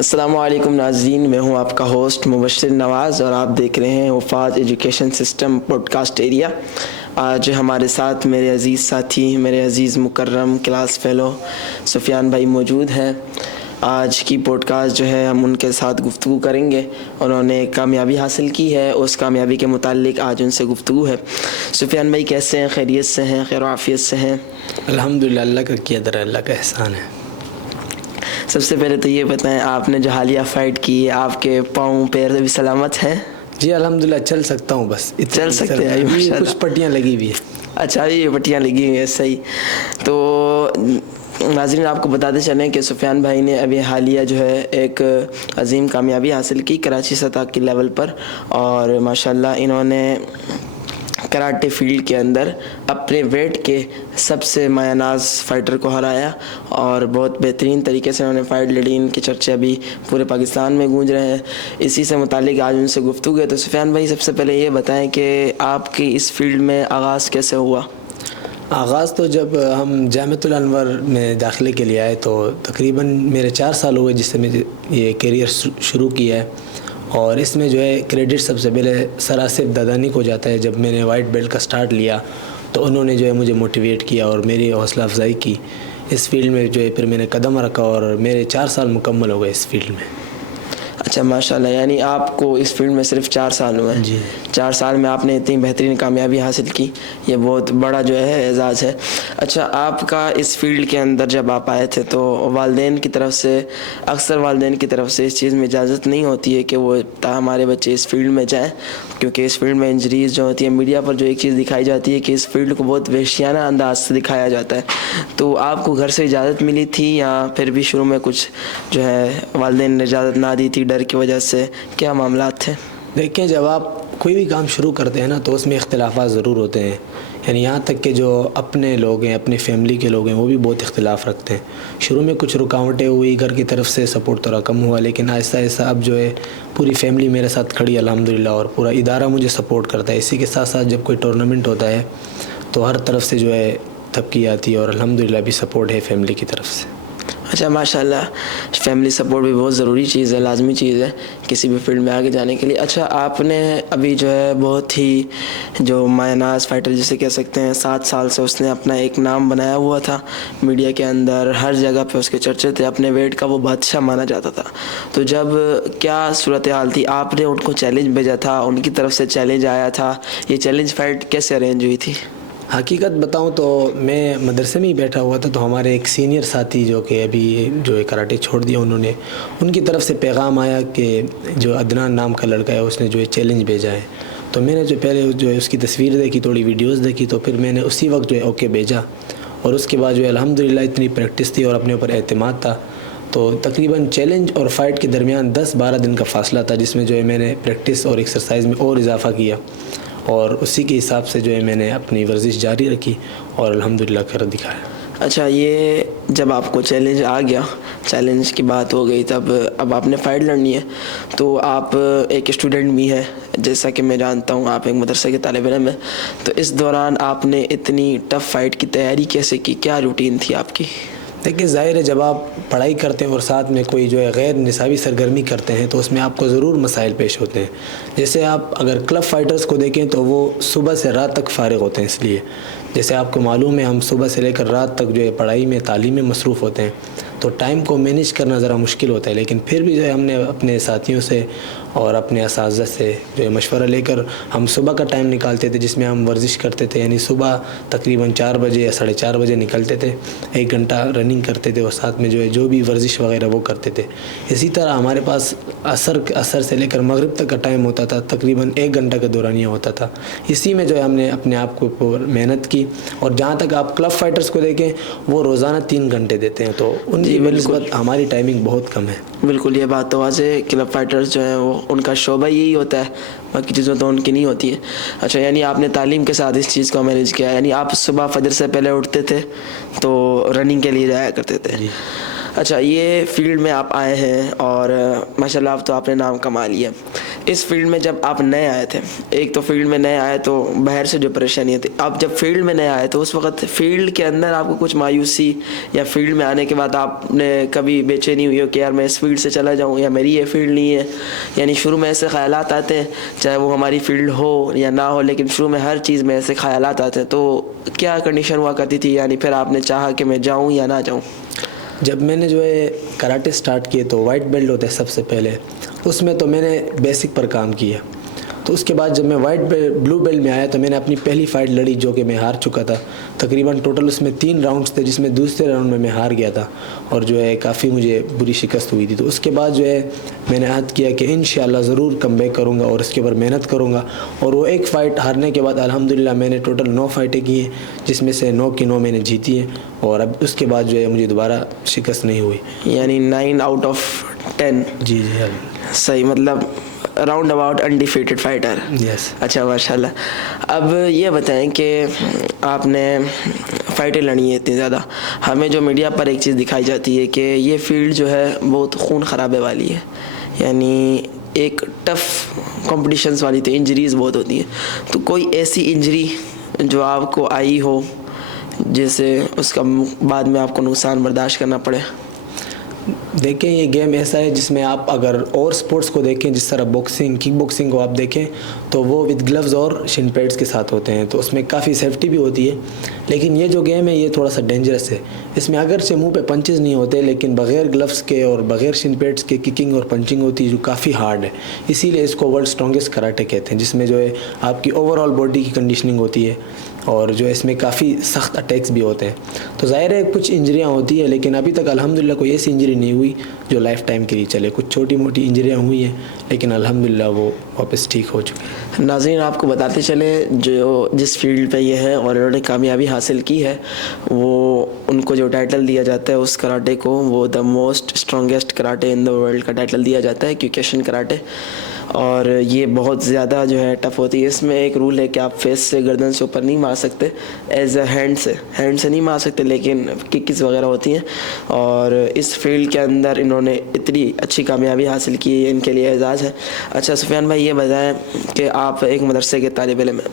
السلام علیکم ناظرین، میں ہوں آپ کا ہوسٹ مبشر نواز اور آپ دیکھ رہے ہیں وفات education system podcast area. آج ہمارے ساتھ میرے عزیز ساتھی، میرے عزیز مکرم کلاس فیلو سفیان بھائی موجود ہیں۔ آج کی پوڈ کاسٹ جو ہے ہم ان کے ساتھ گفتگو کریں گے۔ انہوں نے کامیابی حاصل کی ہے، اس کامیابی کے متعلق آج ان سے گفتگو ہے۔ سفیان بھائی کیسے ہیں؟ خیریت سے ہیں؟ خیر و عافیت سے ہیں؟ الحمدللہ، اللہ کا قدر ہے، اللہ کا احسان ہے۔ سب سے پہلے تو یہ بتائیں، آپ نے جو حالیہ فائٹ کی ہے، آپ کے پاؤں پیر بھی سلامت ہیں؟ جی الحمدللہ، چل سکتا ہوں، بس چل سکتے ہیں؟ کچھ پٹیاں لگی ہوئی ہیں۔ اچھا، یہ پٹیاں لگی ہوئی ہیں، صحیح۔ تو ناظرین آپ کو بتاتے چلیں کہ سفیان بھائی نے ابھی حالیہ جو ہے ایک عظیم کامیابی حاصل کی کراچی سطح کے لیول پر، اور ماشاءاللہ انہوں نے کراٹے فیلڈ کے اندر اپنے ویٹ کے سب سے مایہ ناز فائٹر کو ہرایا اور بہت بہترین طریقے سے انہوں نے فائٹ لڑی۔ ان کے چرچے ابھی پورے پاکستان میں گونج رہے ہیں۔ اسی سے متعلق آج ان سے گفتگو ہے۔ تو سفیان بھائی سب سے پہلے یہ بتائیں کہ آپ کی اس فیلڈ میں آغاز کیسے ہوا؟ آغاز تو جب ہم جامعۃ الانوار میں داخلے کے لیے آئے تو تقریباً میرے 4 سال ہوئے جس سے میں یہ کیریئر شروع کیا ہے، اور اس میں جو ہے کریڈٹ سب سے پہلے سراسر دادانی کو جاتا ہے۔ جب میں نے وائٹ بیلٹ کا سٹارٹ لیا تو انہوں نے جو ہے مجھے موٹیویٹ کیا اور میری حوصلہ افزائی کی اس فیلڈ میں، جو ہے پھر میں نے قدم رکھا اور میرے 4 سال مکمل ہو گئے اس فیلڈ میں۔ اچھا ماشاءاللہ، یعنی آپ کو اس فیلڈ میں صرف 4 سال ہوئے ہیں؟ جی، 4 سال میں آپ نے اتنی بہترین کامیابی حاصل کی، یہ بہت بڑا جو ہے اعزاز ہے۔ اچھا، آپ کا اس فیلڈ کے اندر جب آپ آئے تھے تو والدین کی طرف سے، اکثر والدین کی طرف سے اس چیز میں اجازت نہیں ہوتی ہے کہ وہ ہمارے بچے اس فیلڈ میں جائیں، کیونکہ اس فیلڈ میں انجریز جو ہوتی ہے، میڈیا پر جو ایک چیز دکھائی جاتی ہے کہ اس فیلڈ کو بہت وحشیانہ انداز سے دکھایا جاتا ہے۔ تو آپ کو گھر سے اجازت ملی تھی یا پھر بھی شروع میں کچھ جو ہے والدین نے اجازت نہ دی تھی ڈر کی وجہ سے؟ کیا معاملات تھے؟ دیکھیں، جب آپ کوئی بھی کام شروع کرتے ہیں نا تو اس میں اختلافات ضرور ہوتے ہیں، یعنی یہاں تک کہ جو اپنے لوگ ہیں، اپنی فیملی کے لوگ ہیں، وہ بھی بہت اختلاف رکھتے ہیں۔ شروع میں کچھ رکاوٹیں ہوئی، گھر کی طرف سے سپورٹ تھوڑا کم ہوا، لیکن آہستہ آہستہ اب جو ہے پوری فیملی میرے ساتھ کھڑی الحمدللہ، اور پورا ادارہ مجھے سپورٹ کرتا ہے۔ اسی کے ساتھ ساتھ جب کوئی ٹورنامنٹ ہوتا ہے تو ہر طرف سے جو ہے تھپکی آتی ہے، اور الحمدللہ بھی سپورٹ ہے فیملی کی طرف سے۔ اچھا ماشاءاللہ، فیملی سپورٹ بھی بہت ضروری چیز ہے، لازمی چیز ہے کسی بھی فیلڈ میں آگے جانے کے لیے۔ اچھا، آپ نے ابھی جو ہے بہت ہی جو مایہ ناز فائٹر جسے کہہ سکتے ہیں، 7 سال سے اس نے اپنا ایک نام بنایا ہوا تھا میڈیا کے اندر، ہر جگہ پہ اس کے چرچے تھے، اپنے ویٹ کا وہ بادشاہ مانا جاتا تھا۔ تو جب کیا صورتحال تھی؟ آپ نے ان کو چیلنج بھیجا تھا، ان کی طرف سے چیلنج آیا تھا؟ یہ چیلنج فائٹ کیسے ارینج ہوئی تھی؟ حقیقت بتاؤں تو میں مدرسے میں ہی بیٹھا ہوا تھا، تو ہمارے ایک سینئر ساتھی جو کہ ابھی جو ہے کراٹے چھوڑ دیا انہوں نے، ان کی طرف سے پیغام آیا کہ جو عدنان نام کا لڑکا ہے اس نے جو ہے چیلنج بھیجا ہے۔ تو میں نے جو پہلے جو ہے اس کی تصویر دیکھی، تھوڑی ویڈیوز دیکھی، تو پھر میں نے اسی وقت جو ہے اوکے بھیجا، اور اس کے بعد جو ہے الحمدللہ اتنی پریکٹس تھی اور اپنے اوپر اعتماد تھا، تو تقریباً چیلنج اور فائٹ کے درمیان 10-12 دن کا فاصلہ تھا، جس میں جو ہے میں نے پریکٹس اور ایکسرسائز میں اور اضافہ کیا، اور اسی کے حساب سے جو ہے میں نے اپنی ورزش جاری رکھی اور الحمدللہ کر دکھایا۔ اچھا، یہ جب آپ کو چیلنج آ گیا، چیلنج کی بات ہو گئی، تب اب آپ نے فائٹ لڑنی ہے، تو آپ ایک اسٹوڈنٹ بھی ہیں، جیسا کہ میں جانتا ہوں آپ ایک مدرسے کے طالب علم ہیں، تو اس دوران آپ نے اتنی ٹف فائٹ کی تیاری کیسے کی؟ کیا روٹین تھی آپ کی؟ دیکھیے، ظاہر ہے جب آپ پڑھائی کرتے ہیں اور ساتھ میں کوئی جو ہے غیر نصابی سرگرمی کرتے ہیں تو اس میں آپ کو ضرور مسائل پیش ہوتے ہیں۔ جیسے آپ اگر کلب فائٹرز کو دیکھیں تو وہ صبح سے رات تک فارغ ہوتے ہیں، اس لیے جیسے آپ کو معلوم ہے ہم صبح سے لے کر رات تک جو ہے پڑھائی میں، تعلیم میں مصروف ہوتے ہیں، تو ٹائم کو مینیج کرنا ذرا مشکل ہوتا ہے، لیکن پھر بھی جو ہے ہم نے اپنے ساتھیوں سے اور اپنے اساتذہ سے جو ہے مشورہ لے کر ہم صبح کا ٹائم نکالتے تھے، جس میں ہم ورزش کرتے تھے، یعنی صبح تقریباً 4 بجے یا 4:30 بجے نکلتے تھے، 1 گھنٹہ رننگ کرتے تھے اور ساتھ میں جو ہے جو بھی ورزش وغیرہ وہ کرتے تھے۔ اسی طرح ہمارے پاس عصر سے لے کر مغرب تک کا ٹائم ہوتا تھا، تقریباً 1 گھنٹہ کا دورانیہ ہوتا تھا۔ اسی میں جو ہے ہم نے اپنے آپ کو محنت کی، اور جہاں تک آپ کلب فائٹرز کو دیکھیں وہ روزانہ 3 گھنٹے دیتے ہیں، تو ان کی بنسبت ہماری ٹائمنگ بہت کم ہے۔ بالکل، یہ بات تو واضح ہے، کلب فائٹرز جو ہیں وہ ان کا شعبہ یہی ہوتا ہے، باقی چیزیں تو ان کی نہیں ہوتی ہیں۔ اچھا، یعنی آپ نے تعلیم کے ساتھ اس چیز کو مینیج کیا، یعنی آپ صبح فجر سے پہلے اٹھتے تھے تو رننگ کے لیے جایا کرتے تھے؟ جی۔ اچھا، یہ فیلڈ میں آپ آئے ہیں اور ماشاءاللہ اب تو آپ نے نام کما لیا، اس فیلڈ میں جب آپ نئے آئے تھے, ایک تو فیلڈ میں نئے آئے تو باہر سے جو پریشانیاں تھی, آپ جب فیلڈ میں نئے آئے تو اس وقت فیلڈ کے اندر آپ کو کچھ مایوسی, یا فیلڈ میں آنے کے بعد آپ نے کبھی بے چینی ہوئی ہو کہ یار میں اس فیلڈ سے چلا جاؤں یا میری یہ فیلڈ نہیں ہے؟ یعنی شروع میں ایسے خیالات آتے ہیں, چاہے وہ ہماری فیلڈ ہو یا نہ ہو, لیکن شروع میں ہر چیز میں ایسے خیالات آتے ہیں, تو کیا کنڈیشن ہوا کرتی تھی, یعنی پھر آپ نے چاہا کہ میں جاؤں یا نہ جاؤں؟ جب میں نے جو ہے کراٹے سٹارٹ کیے تو وائٹ بیلٹ ہوتا ہے سب سے پہلے, اس میں تو میں نے بیسک پر کام کیا. تو اس کے بعد جب میں بلو بیلٹ میں آیا تو میں نے اپنی پہلی فائٹ لڑی جو کہ میں ہار چکا تھا. تقریباً ٹوٹل اس میں 3 راؤنڈز تھے, جس میں دوسرے راؤنڈ میں ہار گیا تھا اور جو ہے کافی مجھے بری شکست ہوئی تھی. تو اس کے بعد جو ہے میں نے عہد کیا کہ انشاءاللہ ضرور کم بیک کروں گا اور اس کے اوپر محنت کروں گا. اور وہ ایک فائٹ ہارنے کے بعد الحمدللہ میں نے ٹوٹل 9 فائٹیں کی ہیں, جس میں سے 9 کی 9 میں نے جیتی ہیں, اور اب اس کے بعد جو ہے مجھے دوبارہ شکست نہیں ہوئی. یعنی 9 آؤٹ آف 10. جی صحیح, مطلب راؤنڈ اباؤٹ انڈیفیٹڈ فائٹر. یس. اچھا ماشاءاللہ. اب یہ بتائیں کہ آپ نے فائٹیں لڑی ہیں اتنی زیادہ, ہمیں جو میڈیا پر ایک چیز دکھائی جاتی ہے کہ یہ فیلڈ جو ہے بہت خون خرابے والی ہے, یعنی ایک ٹف کمپٹیشنز والی تھی, انجریز بہت ہوتی ہیں. تو کوئی ایسی انجری جو آپ کو آئی ہو جس سے اس کا بعد میں آپ کو نقصان برداشت کرنا پڑے؟ دیکھیں یہ گیم ایسا ہے جس میں آپ اگر اور سپورٹس کو دیکھیں, جس طرح باکسنگ, کک باکسنگ کو آپ دیکھیں تو وہ وتھ گلوز اور شن پیڈس کے ساتھ ہوتے ہیں, تو اس میں کافی سیفٹی بھی ہوتی ہے. لیکن یہ جو گیم ہے یہ تھوڑا سا ڈینجرس ہے. اس میں اگرچہ منہ پہ پنچز نہیں ہوتے, لیکن بغیر گلوز کے اور بغیر شن پیڈس کے ککنگ اور پنچنگ ہوتی ہے جو کافی ہارڈ ہے. اسی لیے اس کو ورلڈ اسٹرانگسٹ کراٹے کہتے ہیں, جس میں جو ہے آپ کی اوور آل باڈی کی کنڈیشننگ ہوتی ہے اور جو اس میں کافی سخت اٹیکس بھی ہوتے ہیں. تو ظاہر ہے کچھ انجریاں ہوتی ہیں, لیکن ابھی تک الحمدللہ کوئی ایسی انجری نہیں ہوئی جو لائف ٹائم کے لیے چلے. کچھ چھوٹی موٹی انجریاں ہوئی ہیں لیکن الحمدللہ وہ واپس ٹھیک ہو چکی ہیں. ناظرین آپ کو بتاتے چلیں جو جس فیلڈ پہ یہ ہے اور انہوں نے کامیابی حاصل کی ہے, وہ ان کو جو ٹائٹل دیا جاتا ہے اس کراٹے کو, وہ the most strongest karate in the world کا ٹائٹل دیا جاتا ہے, کیوکیشن کراٹے. اور یہ بہت زیادہ جو ہے ٹف ہوتی ہے. اس میں ایک رول ہے کہ آپ فیس سے, گردن سے اوپر نہیں مار سکتے, ایز اے ہینڈ سے نہیں مار سکتے, لیکن ککس وغیرہ ہوتی ہیں. اور اس فیلڈ کے اندر انہوں نے اتنی اچھی کامیابی حاصل کی ہے, ان کے لیے اعزاز ہے. اچھا سفیان بھائی یہ بتائیں کہ آپ ایک مدرسے کے طالب علم ہیں,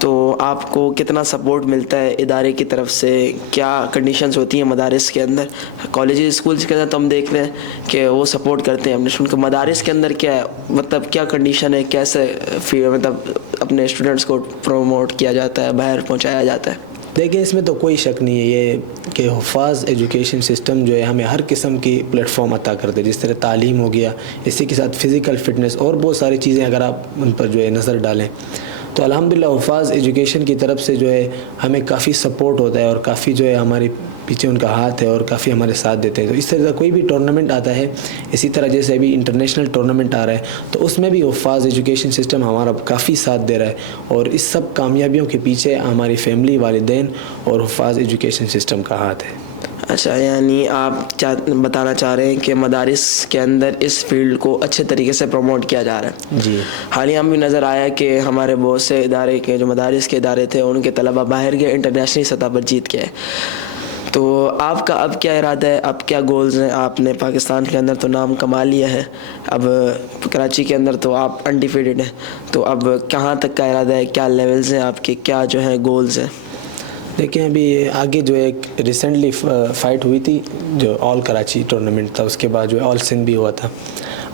تو آپ کو کتنا سپورٹ ملتا ہے ادارے کی طرف سے؟ کیا کنڈیشنز ہوتی ہیں مدارس کے اندر؟ کالجز اسکولز کے اندر تو ہم دیکھ رہے ہیں کہ وہ سپورٹ کرتے ہیں اپنے اسٹوڈنٹ کو, مدارس کے اندر کیا ہے, مطلب کیا کنڈیشن ہے, کیسے مطلب اپنے اسٹوڈنٹس کو پروموٹ کیا جاتا ہے, باہر پہنچایا جاتا ہے؟ دیکھیں اس میں تو کوئی شک نہیں ہے یہ کہ حفاظ ایجوکیشن سسٹم جو ہے ہمیں ہر قسم کی پلیٹ فارم عطا کرتے ہیں, جس طرح تعلیم ہو گیا, اسی کے ساتھ فزیکل فٹنس اور بہت ساری چیزیں اگر آپ ان پر جو ہے نظر ڈالیں تو الحمدللہ حفاظ ایجوکیشن کی طرف سے جو ہے ہمیں کافی سپورٹ ہوتا ہے اور کافی جو ہے ہمارے پیچھے ان کا ہاتھ ہے اور کافی ہمارے ساتھ دیتے ہیں. تو اس طرح کوئی بھی ٹورنامنٹ آتا ہے, اسی طرح جیسے ابھی انٹرنیشنل ٹورنامنٹ آ رہا ہے, تو اس میں بھی حفاظ ایجوکیشن سسٹم ہمارا کافی ساتھ دے رہا ہے. اور اس سب کامیابیوں کے پیچھے ہماری فیملی, والدین اور حفاظ ایجوکیشن سسٹم کا ہاتھ ہے. اچھا, یعنی آپ بتانا چاہ رہے ہیں کہ مدارس کے اندر اس فیلڈ کو اچھے طریقے سے پروموٹ کیا جا رہا ہے. جی, حالیہ میں بھی نظر آیا کہ ہمارے بہت سے ادارے کے جو مدارس کے ادارے تھے ان کے طلبہ باہر گئے, انٹرنیشنل سطح پر جیت کے. تو آپ کا اب کیا ارادہ ہے, اب کیا گولز ہیں؟ آپ نے پاکستان کے اندر تو نام کما لیا ہے, اب کراچی کے اندر تو آپ انڈیفیٹڈ ہیں, تو اب کہاں تک کا ارادہ ہے, کیا لیولز ہیں آپ کے, کیا جو ہیں گولز ہیں؟ دیکھیں ابھی آگے جو ایک ریسنٹلی فائٹ ہوئی تھی جو آل کراچی ٹورنامنٹ تھا, اس کے بعد جو ہے آل سندھ بھی ہوا تھا.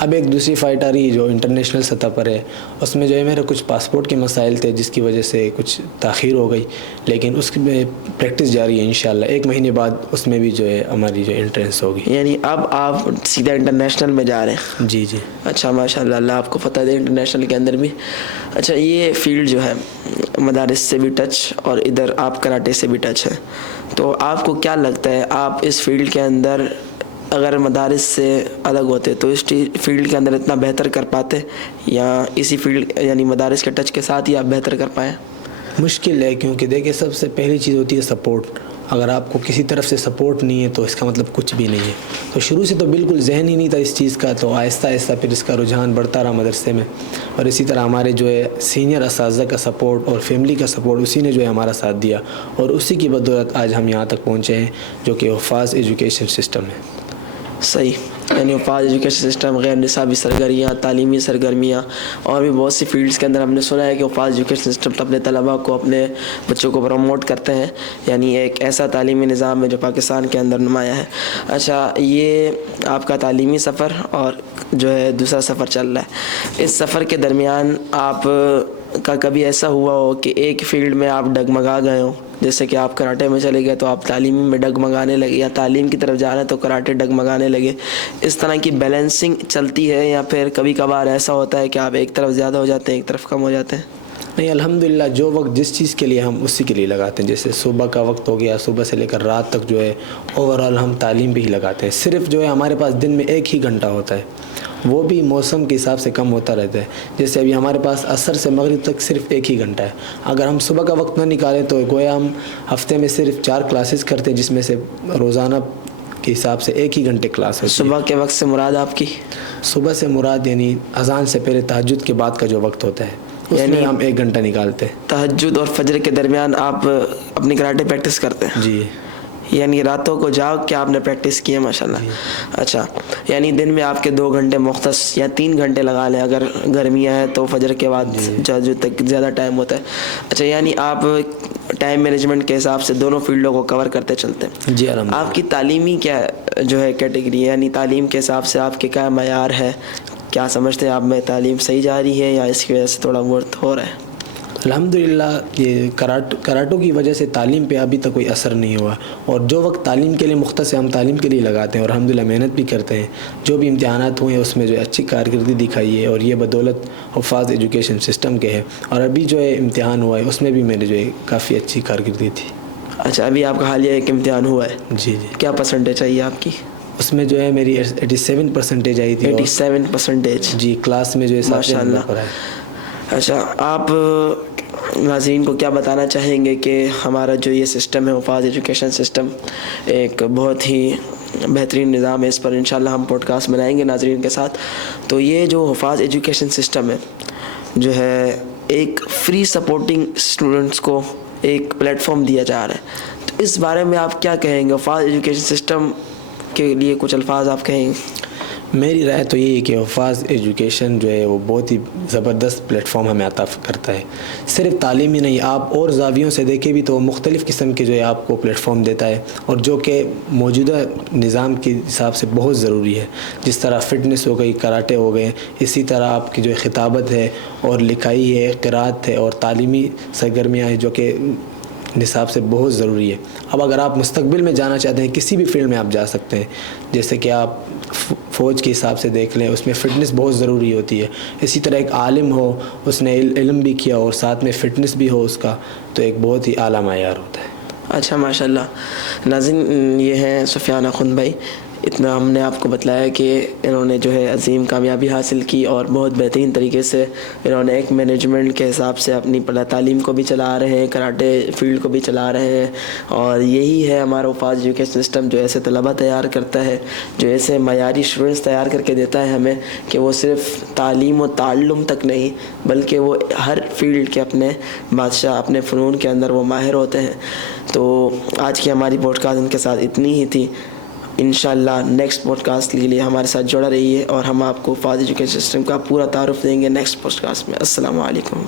اب ایک دوسری فائٹ آ رہی ہے جو انٹرنیشنل سطح پر ہے, اس میں جو ہے میرے کچھ پاسپورٹ کے مسائل تھے جس کی وجہ سے کچھ تاخیر ہو گئی, لیکن اس میں پریکٹس جاری ہے. انشاءاللہ 1 مہینے بعد اس میں بھی جو ہے ہماری جو انٹرنس ہوگی. یعنی اب آپ سیدھا انٹرنیشنل میں جا رہے ہیں؟ جی. اچھا ماشاءاللہ, اللہ آپ کو فتح دے انٹرنیشنل کے اندر بھی. اچھا, یہ فیلڈ جو ہے مدارس سے بھی ٹچ اور ادھر آپ کراٹے سے بھی ٹچ ہے, تو آپ کو کیا لگتا ہے آپ اس فیلڈ کے اندر اگر مدارس سے الگ ہوتے تو اس فیلڈ کے اندر اتنا بہتر کر پاتے, یا اسی فیلڈ یعنی مدارس کے ٹچ کے ساتھ ہی آپ بہتر کر پائیں؟ مشکل ہے, کیونکہ دیکھیں سب سے پہلی چیز ہوتی ہے سپورٹ. اگر آپ کو کسی طرف سے سپورٹ نہیں ہے تو اس کا مطلب کچھ بھی نہیں ہے. تو شروع سے تو بالکل ذہن ہی نہیں تھا اس چیز کا, تو آہستہ آہستہ پھر اس کا رجحان بڑھتا رہا مدرسے میں, اور اسی طرح ہمارے جو ہے سینئر اساتذہ کا سپورٹ اور فیملی کا سپورٹ, اسی نے جو ہے ہمارا ساتھ دیا, اور اسی کی بدولت آج ہم یہاں تک پہنچے ہیں جو کہ حفاظ ایجوکیشن سسٹم ہے. صحیح. یعنی وفاظ ایجوکیشن سسٹم، غیر نصابی سرگرمیاں، تعلیمی سرگرمیاں اور بھی بہت سی فیلڈز کے اندر ہم نے سنا ہے کہ وفاظ ایجوکیشن سسٹم اپنے طلباء کو، اپنے بچوں کو پروموٹ کرتے ہیں. یعنی ایک ایسا تعلیمی نظام ہے جو پاکستان کے اندر نمایاں ہے. اچھا، یہ آپ کا تعلیمی سفر اور جو ہے دوسرا سفر چل رہا ہے، اس سفر کے درمیان آپ کا کبھی ایسا ہوا ہو کہ ایک فیلڈ میں آپ ڈگمگا گئے ہو؟ جیسے کہ آپ کراٹے میں چلے گئے تو آپ تعلیمی میں ڈگمگانے لگے، یا تعلیم کی طرف جا رہے ہیں تو کراٹے ڈگمگانے لگے. اس طرح کی بیلنسنگ چلتی ہے، یا پھر کبھی کبھار ایسا ہوتا ہے کہ آپ ایک طرف زیادہ ہو جاتے ہیں ایک طرف کم ہو جاتے ہیں؟ نہیں، الحمدللہ جو وقت جس چیز کے لیے ہم اسی کے لیے لگاتے ہیں. جیسے صبح کا وقت ہو گیا، صبح سے لے کر رات تک جو ہے اوور آل ہم تعلیم پہ ہی لگاتے ہیں. صرف جو ہے ہمارے پاس دن میں ایک ہی گھنٹہ ہوتا ہے، وہ بھی موسم کے حساب سے کم ہوتا رہتا ہے. جیسے ابھی ہمارے پاس عصر سے مغرب تک صرف ایک ہی گھنٹہ ہے. اگر ہم صبح کا وقت نہ نکالیں تو گویا ہم ہفتے میں صرف 4 کلاسز کرتے ہیں، جس میں سے روزانہ کے حساب سے ایک ہی گھنٹے کلاس ہوتی ہے. صبح کے وقت سے مراد آپ کی؟ صبح سے مراد یعنی اذان سے پہلے تہجد کے بعد کا جو وقت ہوتا ہے، اس میں ہم 1 گھنٹہ نکالتے ہیں. تہجد اور فجر کے درمیان آپ اپنی کراٹے پریکٹس کرتے ہیں؟ جی. یعنی راتوں کو جاگ کے آپ نے پریکٹس کی ہے، ماشاءاللہ. اچھا، یعنی دن میں آپ کے 2 گھنٹے مختص یا 3 گھنٹے لگا لیں، اگر گرمیاں ہیں تو فجر کے بعد جو تک زیادہ ٹائم ہوتا ہے. اچھا، یعنی آپ ٹائم مینجمنٹ کے حساب سے دونوں فیلڈوں کو کور کرتے چلتے ہیں. جی الحمد. آپ کی تعلیمی کیا جو ہے کیٹیگری ہے، یعنی تعلیم کے حساب سے آپ کے کیا معیار ہے؟ کیا سمجھتے ہیں آپ میں تعلیم صحیح جا رہی ہے یا اس کی وجہ سے تھوڑا بہت ہو رہا ہے؟ الحمدللہ یہ کراٹوں کی وجہ سے تعلیم پہ ابھی تک کوئی اثر نہیں ہوا، اور جو وقت تعلیم کے لیے مختص ہے ہم تعلیم کے لیے لگاتے ہیں، اور الحمدللہ محنت بھی کرتے ہیں. جو بھی امتحانات ہوئے ہیں اس میں جو اچھی کارکردگی دکھائی ہے، اور یہ بدولت حفاظ ایجوکیشن سسٹم کے ہے. اور ابھی جو ہے امتحان ہوا ہے اس میں بھی میرے جو ہے کافی اچھی کارکردگی تھی. اچھا، ابھی آپ کا حالیہ ایک امتحان ہوا ہے؟ جی جی. کیا پرسنٹیج آئی آپ کی؟ اس میں جو ہے میری 87% آئی تھی. 87%؟ جی. کلاس میں جو ہے ماشاء اللہ. اچھا، آپ ناظرین کو کیا بتانا چاہیں گے کہ ہمارا جو یہ سسٹم ہے حفاظ ایجوکیشن سسٹم ایک بہت ہی بہترین نظام ہے. اس پر انشاءاللہ ہم پوڈ کاسٹ بنائیں گے ناظرین کے ساتھ. تو یہ جو حفاظ ایجوکیشن سسٹم ہے جو ہے ایک فری سپورٹنگ اسٹوڈنٹس کو ایک پلیٹ فارم دیا جا رہا ہے. تو اس بارے میں آپ کیا کہیں گے؟ حفاظ ایجوکیشن سسٹم کے لیے کچھ الفاظ آپ کہیں گے؟ میری رائے تو یہی ہے کہ حفاظ ایجوکیشن جو ہے وہ بہت ہی زبردست پلیٹ فارم ہمیں عطا کرتا ہے. صرف تعلیم ہی نہیں، آپ اور زاویوں سے دیکھیں بھی تو مختلف قسم کے جو ہے آپ کو پلیٹ فارم دیتا ہے، اور جو کہ موجودہ نظام کے حساب سے بہت ضروری ہے. جس طرح فٹنس ہو گئی، کراٹے ہو گئے، اسی طرح آپ کی جو خطابت ہے اور لکھائی ہے، قرات ہے، اور تعلیمی سرگرمیاں ہیں جو کہ نصاب سے بہت ضروری ہے. اب اگر آپ مستقبل میں جانا چاہتے ہیں کسی بھی فیلڈ میں آپ جا سکتے ہیں. جیسے کہ آپ فوج کے حساب سے دیکھ لیں، اس میں فٹنس بہت ضروری ہوتی ہے. اسی طرح ایک عالم ہو، اس نے علم بھی کیا اور ساتھ میں فٹنس بھی ہو اس کا، تو ایک بہت ہی اعلیٰ معیار ہوتا ہے. اچھا، ماشاءاللہ. ناظرین، یہ ہیں سفیان اخوند بھائی. اتنا ہم نے آپ کو بتلایا کہ انہوں نے جو ہے عظیم کامیابی حاصل کی، اور بہت بہترین طریقے سے انہوں نے ایک مینجمنٹ کے حساب سے اپنی تعلیم کو بھی چلا رہے ہیں، کراٹے فیلڈ کو بھی چلا رہے ہیں. اور یہی ہے ہمارا حفاظ ایجوکیشن سسٹم، جو ایسے طلبہ تیار کرتا ہے، جو ایسے معیاری اسٹوڈنٹس تیار کر کے دیتا ہے ہمیں، کہ وہ صرف تعلیم و تعلم تک نہیں بلکہ وہ ہر فیلڈ کے اپنے بادشاہ، اپنے فنون کے اندر وہ ماہر ہوتے ہیں. تو آج کی ہماری پوڈ کاسٹ ان کے ساتھ اتنی ہی تھی. انشاءاللہ نیکسٹ پوڈ کاسٹ کے لیے ہمارے ساتھ جڑا رہیے، اور ہم آپ کو حفاظ ایجوکیشن سسٹم کا پورا تعارف دیں گے نیکسٹ پوڈ کاسٹ میں. السلام علیکم.